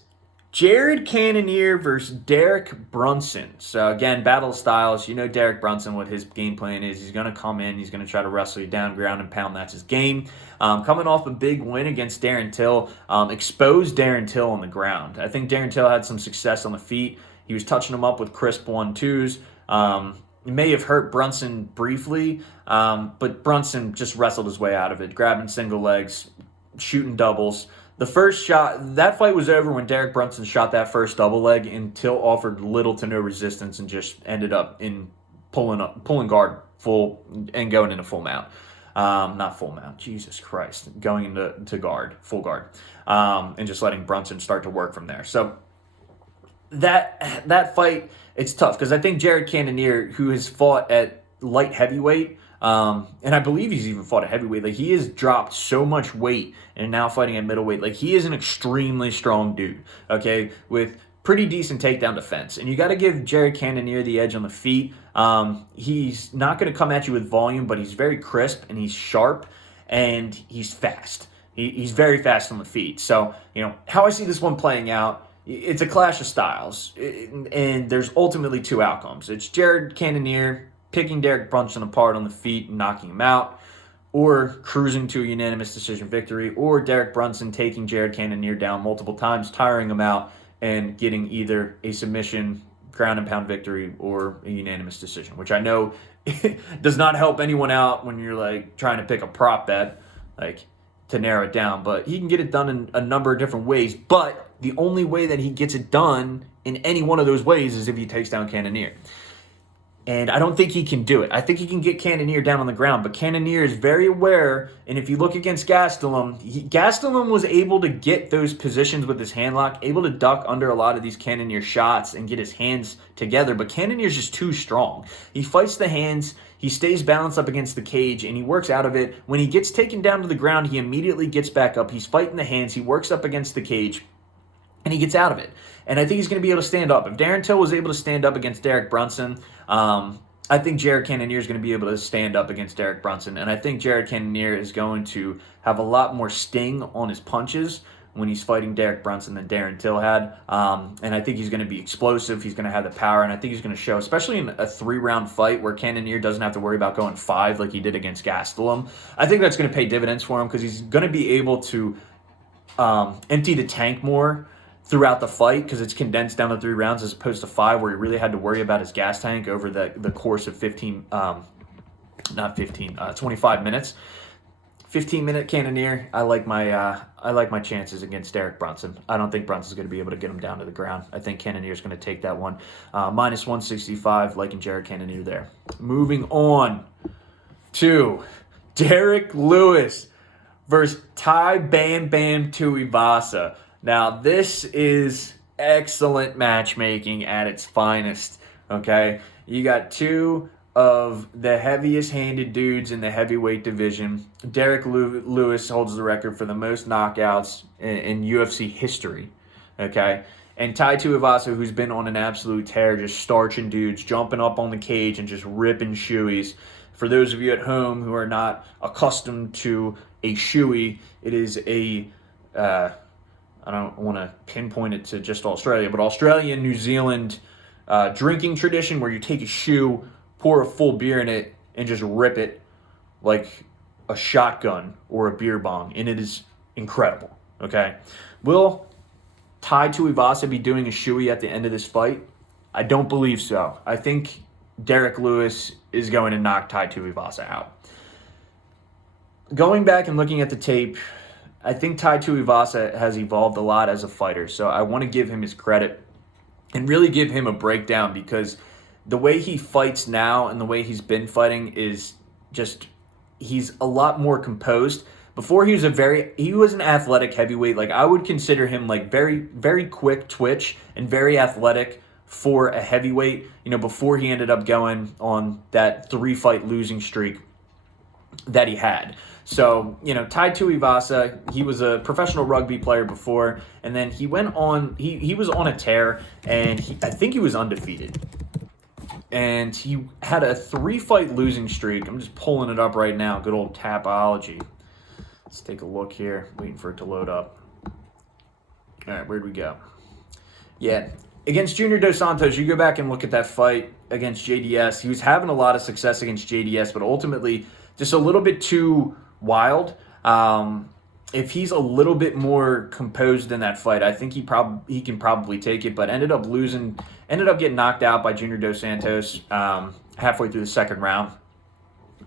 Jared Cannonier versus Derek Brunson. So, again, battle styles. Derek Brunson, what his game plan is. He's going to come in. He's going to try to wrestle you down, ground and pound. That's his game. Coming off a big win against Darren Till, exposed Darren Till on the ground. I think Darren Till had some success on the feet. He was touching him up with crisp 1-2s. It may have hurt Brunson briefly, but Brunson just wrestled his way out of it, grabbing single legs, shooting doubles. The first shot, that fight was over when Derek Brunson shot that first double leg and Till offered little to no resistance and just ended up in pulling guard full and going into full mount. Not full mount, Jesus Christ. Going into guard, full guard, and just letting Brunson start to work from there. So that fight, it's tough because I think Jared Cannonier, who has fought at light heavyweight, and I believe he's even fought at heavyweight. Like, he has dropped so much weight and now fighting at middleweight. Like, he is an extremely strong dude, okay, with pretty decent takedown defense. And you got to give Jared Cannonier the edge on the feet. He's not going to come at you with volume, but he's very crisp and he's sharp and he's fast. He's very fast on the feet. So, how I see this one playing out, it's a clash of styles. And there's ultimately two outcomes. It's Jared Cannonier picking Derek Brunson apart on the feet and knocking him out, or cruising to a unanimous decision victory, or Derek Brunson taking Jared Cannonier down multiple times, tiring him out, and getting either a submission, ground and pound victory, or a unanimous decision, which I know does not help anyone out when you're like trying to pick a prop bet, like to narrow it down. But he can get it done in a number of different ways. But the only way that he gets it done in any one of those ways is if he takes down Cannonier. And I don't think he can do it. I think he can get Cannonier down on the ground, but Cannonier is very aware. And if you look against Gastelum, Gastelum was able to get those positions with his hand lock, able to duck under a lot of these Cannonier shots and get his hands together. But Cannonier's just too strong. He fights the hands, he stays balanced up against the cage, and he works out of it. When he gets taken down to the ground, he immediately gets back up. He's fighting the hands, he works up against the cage, and he gets out of it. And I think he's going to be able to stand up. If Darren Till was able to stand up against Derek Brunson, I think Jared Cannonier is going to be able to stand up against Derek Brunson. And I think Jared Cannonier is going to have a lot more sting on his punches when he's fighting Derek Brunson than Darren Till had. And I think he's going to be explosive. He's going to have the power. And I think he's going to show, especially in a 3-round fight where Cannonier doesn't have to worry about going 5 like he did against Gastelum. I think that's going to pay dividends for him because he's going to be able to empty the tank more throughout the fight because it's condensed down to 3 rounds as opposed to 5 where he really had to worry about his gas tank over the course of 25 minutes. 15-minute Cannonier, I like my chances against Derek Brunson. I don't think Brunson's going to be able to get him down to the ground. I think Cannonier's going to take that one. Minus 165, liking Jared Cannonier there. Moving on to Derek Lewis versus Tai Bam Bam Tuivasa. Now, this is excellent matchmaking at its finest, okay? You got two of the heaviest-handed dudes in the heavyweight division. Derek Lewis holds the record for the most knockouts in UFC history, okay? And Tai Tuivasa, who's been on an absolute tear, just starching dudes, jumping up on the cage and just ripping shoeys. For those of you at home who are not accustomed to a shoey, it is a I don't want to pinpoint it to just Australia, but Australia and New Zealand drinking tradition where you take a shoe, pour a full beer in it, and just rip it like a shotgun or a beer bong, and it is incredible, okay? Will Tai Tuivasa be doing a shoey at the end of this fight? I don't believe so. I think Derek Lewis is going to knock Tai Tuivasa out. Going back and looking at the tape, I think Tai Tuivasa has evolved a lot as a fighter, so I want to give him his credit and really give him a breakdown, because the way he fights now and the way he's been fighting is just, he's a lot more composed. Before he was an athletic heavyweight. Like, I would consider him like very, very quick twitch and very athletic for a heavyweight, before he ended up going on that 3-fight losing streak that he had. So, Tai Tuivasa, he was a professional rugby player before, and then he went on, he was on a tear, and I think he was undefeated. And he had a 3-fight losing streak. I'm just pulling it up right now. Good old Tapology. Let's take a look here. Waiting for it to load up. All right, where'd we go? Yeah, against Junior Dos Santos, you go back and look at that fight against JDS. He was having a lot of success against JDS, but ultimately just a little bit too wild. If he's a little bit more composed in that fight, I think he can probably take it, but ended up getting knocked out by Junior Dos Santos halfway through the second round.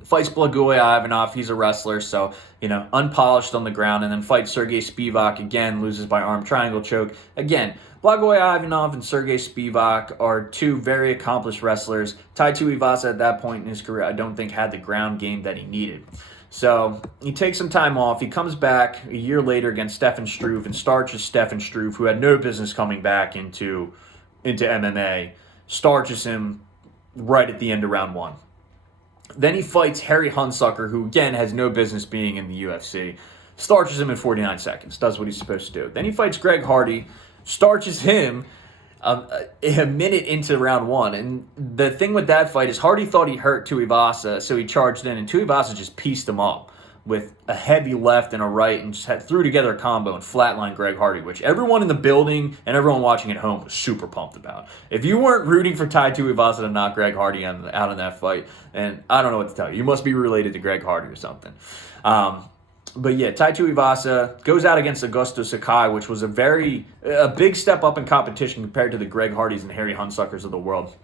Fights Blagoy Ivanov, he's a wrestler, so, unpolished on the ground, and then fights Sergey Spivak, again, loses by arm triangle choke. Again, Blagoy Ivanov and Sergey Spivak are two very accomplished wrestlers. Tai Tuivasa at that point in his career, I don't think had the ground game that he needed. So he takes some time off. He comes back a year later against Stefan Struve and starches Stefan Struve, who had no business coming back into MMA, starches him right at the end of round 1. Then he fights Harry Hunsucker, who, again, has no business being in the UFC. Starches him in 49 seconds. Does what he's supposed to do. Then he fights Greg Hardy. Starches him a minute into round 1. And the thing with that fight is Hardy thought he hurt Tuivasa, so he charged in. And Tuivasa just pieced him up with a heavy left and a right and just threw together a combo and flatlined Greg Hardy, which everyone in the building and everyone watching at home was super pumped about. If you weren't rooting for Tai Tuivasa to knock Greg Hardy out in that fight, and I don't know what to tell you. You must be related to Greg Hardy or something. But yeah, Tai Tuivasa goes out against Augusto Sakai, which was a big step up in competition compared to the Greg Hardys and Harry Hunsuckers of the world.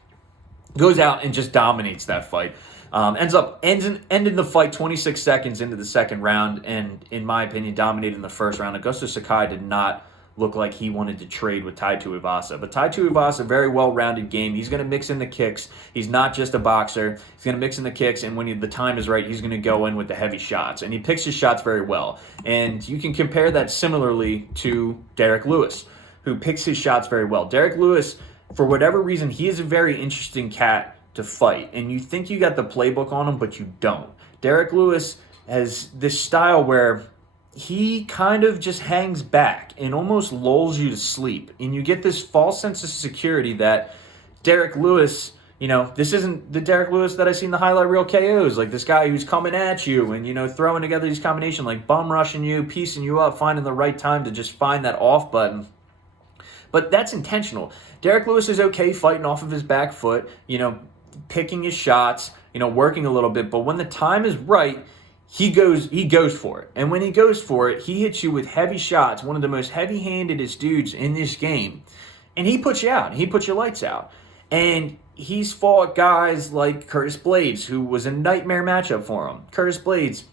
Goes out and just dominates that fight. Ended the fight 26 seconds into the second round, and in my opinion, dominated in the first round. Augusto Sakai did not look like he wanted to trade with Tai Tuivasa. But Tai Tuivasa, very well-rounded game. He's going to mix in the kicks. He's not just a boxer. He's going to mix in the kicks, and when the time is right, he's going to go in with the heavy shots. And he picks his shots very well. And you can compare that similarly to Derek Lewis, who picks his shots very well. Derek Lewis, for whatever reason, he is a very interesting cat to fight. And you think you got the playbook on him, but you don't. Derek Lewis has this style where he kind of just hangs back and almost lulls you to sleep. And you get this false sense of security that Derek Lewis, this isn't the Derek Lewis that I see in the highlight reel KOs. Like this guy who's coming at you and, throwing together these combinations, like bum rushing you, piecing you up, finding the right time to just find that off button. But that's intentional. Derek Lewis is okay fighting off of his back foot, picking his shots, working a little bit. But when the time is right, he goes for it. And when he goes for it, he hits you with heavy shots, one of the most heavy-handedest dudes in this game. And he puts you out. He puts your lights out. And he's fought guys like Curtis Blades, who was a nightmare matchup for him. Curtis Blades,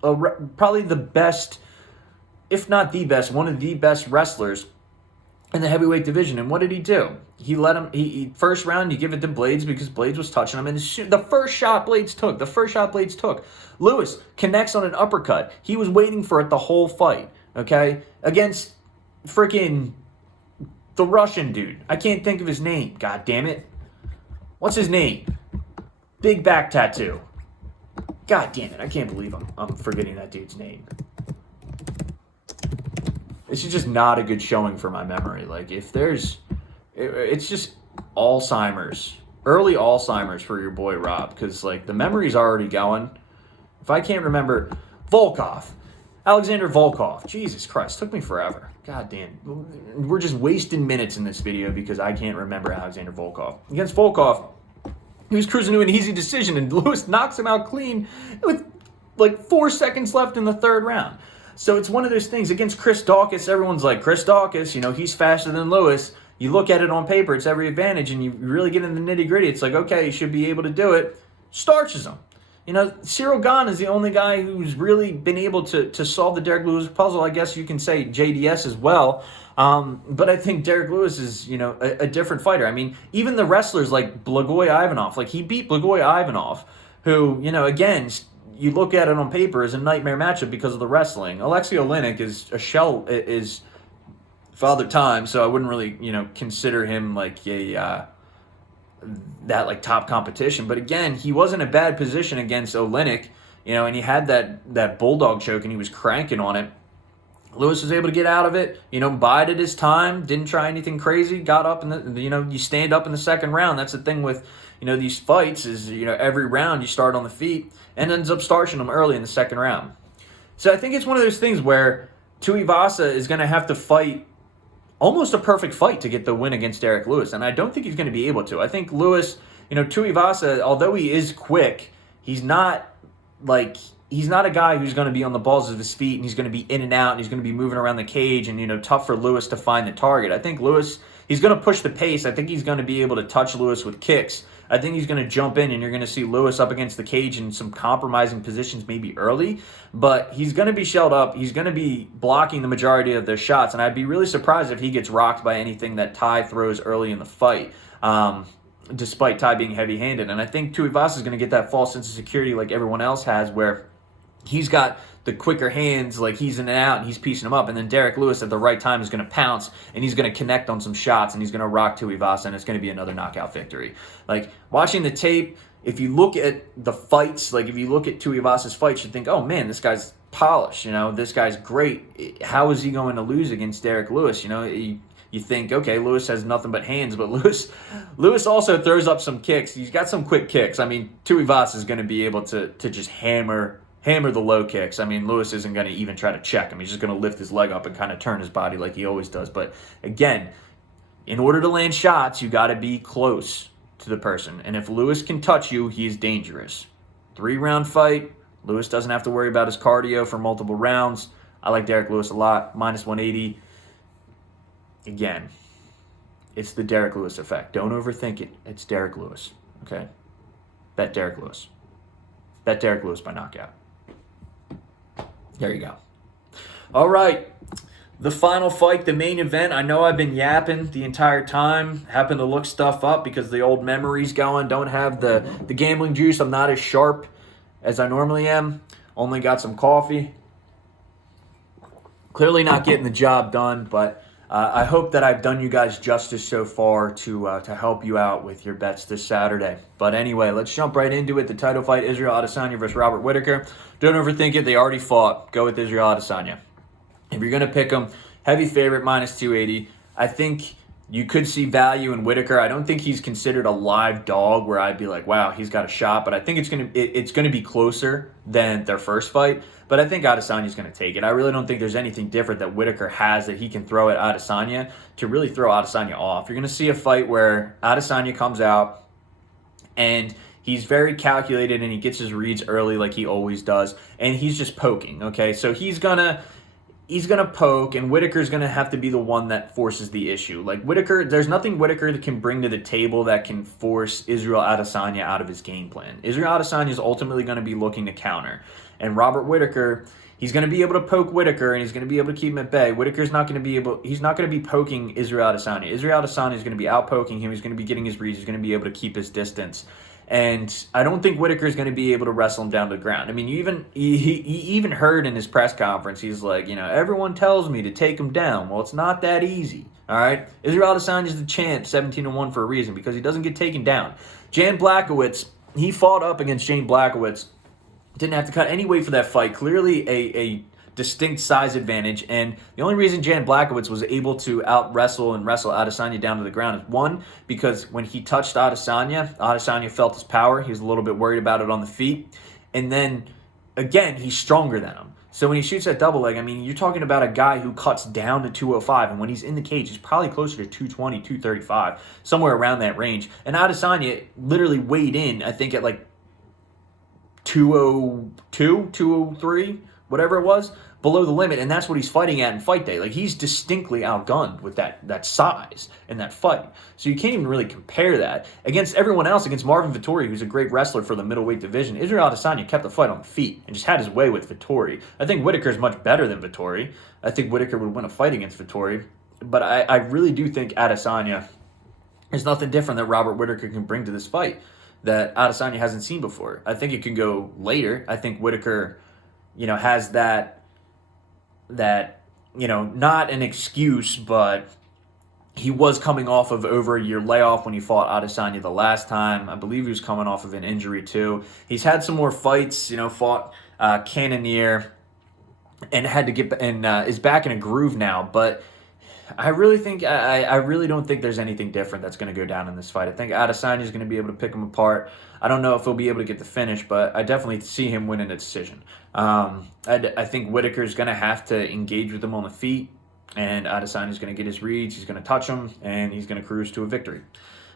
probably the best, if not the best, one of the best wrestlers in the heavyweight division. And what did he do? He let him, first round, you give it to Blades because Blades was touching him. And the first shot Blades took. Lewis connects on an uppercut. He was waiting for it the whole fight, okay? Against freaking the Russian dude. I can't think of his name. God damn it. What's his name? Big back tattoo. God damn it. I can't believe I'm forgetting that dude's name. This is just not a good showing for my memory. Like, it's just Alzheimer's. Early Alzheimer's for your boy Rob, because, the memory's already going. If I can't remember, Volkov. Alexander Volkov. Jesus Christ, took me forever. God damn. We're just wasting minutes in this video because I can't remember Alexander Volkov. Against Volkov, he was cruising to an easy decision, and Lewis knocks him out clean with like 4 seconds left in the third round. So it's one of those things. Against Chris Daukaus, everyone's like, Chris Daukaus, he's faster than Lewis. You look at it on paper, it's every advantage, and you really get in the nitty-gritty. It's like, okay, you should be able to do it. Starches him. Cyril Gane is the only guy who's really been able to solve the Derek Lewis puzzle. I guess you can say JDS as well. But I think Derek Lewis is, a different fighter. I mean, even the wrestlers like Blagoy Ivanov, like he beat Blagoy Ivanov, who, again, you look at it on paper as a nightmare matchup because of the wrestling. Alexei Oleinik is Father Time, so I wouldn't really, consider him like that like top competition. But again, he was in a bad position against Oleinik, and he had that bulldog choke and he was cranking on it. Lewis was able to get out of it, bided his time, didn't try anything crazy, got up in you stand up in the second round. That's the thing with, these fights is, every round you start on the feet and ends up starching them early in the second round. So I think it's one of those things where Tuivasa is going to have to fight almost a perfect fight to get the win against Derek Lewis, and I don't think he's going to be able to. I think Lewis, Tuivasa, although he is quick, he's not a guy who's going to be on the balls of his feet, and he's going to be in and out, and he's going to be moving around the cage, and, tough for Lewis to find the target. I think Lewis, he's going to push the pace. I think he's going to be able to touch Lewis with kicks. I think he's going to jump in, and you're going to see Lewis up against the cage in some compromising positions maybe early, but he's going to be shelled up. He's going to be blocking the majority of their shots, and I'd be really surprised if he gets rocked by anything that Ty throws early in the fight, despite Ty being heavy-handed. And I think Tuivasa is going to get that false sense of security like everyone else has, where he's got the quicker hands, like he's in and out, and he's piecing them up. And then Derek Lewis at the right time is going to pounce, and he's going to connect on some shots, and he's going to rock Tuivasa, and it's going to be another knockout victory. Like, watching the tape, if you look at the fights, like if you look at Tuivasa's fights, you think, oh man, this guy's polished, this guy's great. How is he going to lose against Derek Lewis? You think, okay, Lewis has nothing but hands, but Lewis also throws up some kicks. He's got some quick kicks. I mean, Tuivasa is going to be able to just hammer the low kicks. I mean, Lewis isn't going to even try to check him. He's just going to lift his leg up and kind of turn his body like he always does. But again, in order to land shots, you got to be close to the person. And if Lewis can touch you, he's dangerous. 3-round fight. Lewis doesn't have to worry about his cardio for multiple rounds. I like Derek Lewis a lot. Minus 180. Again, it's the Derek Lewis effect. Don't overthink it. It's Derek Lewis. Okay? Bet Derek Lewis. Bet Derek Lewis by knockout. There you go. All right. The final fight, the main event. I know I've been yapping the entire time. Happen to look stuff up because the old memory's going. Don't have the gambling juice. I'm not as sharp as I normally am. Only got some coffee. Clearly not getting the job done, but I hope that I've done you guys justice so far to help you out with your bets this Saturday. But anyway, let's jump right into it. The title fight, Israel Adesanya versus Robert Whittaker. Don't overthink it. They already fought. Go with Israel Adesanya. If you're going to pick them, heavy favorite, minus 280. I think you could see value in Whittaker. I don't think he's considered a live dog where I'd be like, wow, he's got a shot. But I think it's going to be closer than their first fight. But I think Adesanya's going to take it. I really don't think there's anything different that Whittaker has that he can throw at Adesanya to really throw Adesanya off. You're going to see a fight where Adesanya comes out and he's very calculated and he gets his reads early like he always does. And he's just poking, okay? So he's going to poke, and Whittaker's going to have to be the one that forces the issue. Like Whittaker, there's nothing Whittaker can bring to the table that can force Israel Adesanya out of his game plan. Israel Adesanya is ultimately going to be looking to counter. And Robert Whittaker, he's going to be able to poke Whittaker, and he's going to be able to keep him at bay. Whittaker's not going to be he's not going to be poking Israel Adesanya. Israel Adesanya is going to be out poking him. He's going to be getting his reads. He's going to be able to keep his distance. And I don't think Whittaker is going to be able to wrestle him down to the ground. I mean, he even heard in his press conference, he's like, everyone tells me to take him down. Well, it's not that easy, all right? Israel Adesanya is the champ, 17-1 for a reason, because he doesn't get taken down. Jan Blachowicz, he fought up against Shane Blachowicz. Didn't have to cut any weight for that fight. Clearly a distinct size advantage. And the only reason Jan Blachowicz was able to out-wrestle and wrestle Adesanya down to the ground is, one, because when he touched Adesanya felt his power. He was a little bit worried about it on the feet. And then, again, he's stronger than him. So when he shoots that double leg, I mean, you're talking about a guy who cuts down to 205, and when he's in the cage, he's probably closer to 220, 235, somewhere around that range. And Adesanya literally weighed in, I think, at like 202, 203, whatever it was, below the limit, and that's what he's fighting at in fight day. Like, he's distinctly outgunned with that size in that fight. So you can't even really compare that. Against everyone else, against Marvin Vettori, who's a great wrestler for the middweight division, Israel Adesanya kept the fight on the feet and just had his way with Vettori. I think Whittaker is much better than Vettori. I think Whittaker would win a fight against Vettori. But I really do think Adesanya, there's nothing different that Robert Whittaker can bring to this fight that Adesanya hasn't seen before. I think it can go later. I think Whittaker, has that, not an excuse, but he was coming off of over a year layoff when he fought Adesanya the last time. I believe he was coming off of an injury too. He's had some more fights, fought Cannonier and had to get, and is back in a groove now, but I really think I really don't think there's anything different that's going to go down in this fight. I think Adesanya is going to be able to pick him apart. I don't know if he'll be able to get the finish, but I definitely see him winning a decision. I think Whittaker is going to have to engage with him on the feet, and Adesanya is going to get his reads. He's going to touch him, and he's going to cruise to a victory.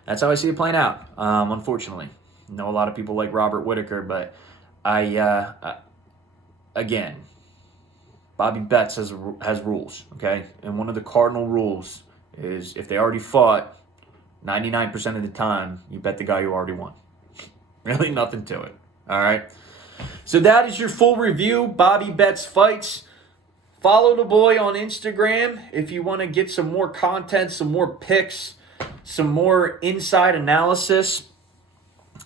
That's how I see it playing out. Unfortunately, I know a lot of people like Robert Whittaker, but again. Bobby Betts has rules, okay? And one of the cardinal rules is if they already fought, 99% of the time, you bet the guy who already won. Really nothing to it, all right? So that is your full review, Bobby Betts fights. Follow the boy on Instagram if you want to get some more content, some more picks, some more inside analysis.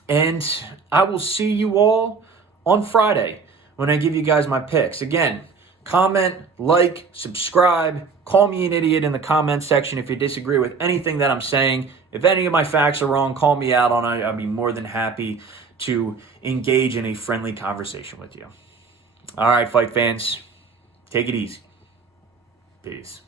And I will see you all on Friday when I give you guys my picks. Again, comment, like, subscribe, call me an idiot in the comment section if you disagree with anything that I'm saying. If any of my facts are wrong, call me out on it. I'll be more than happy to engage in a friendly conversation with you. All right, fight fans, take it easy. Peace.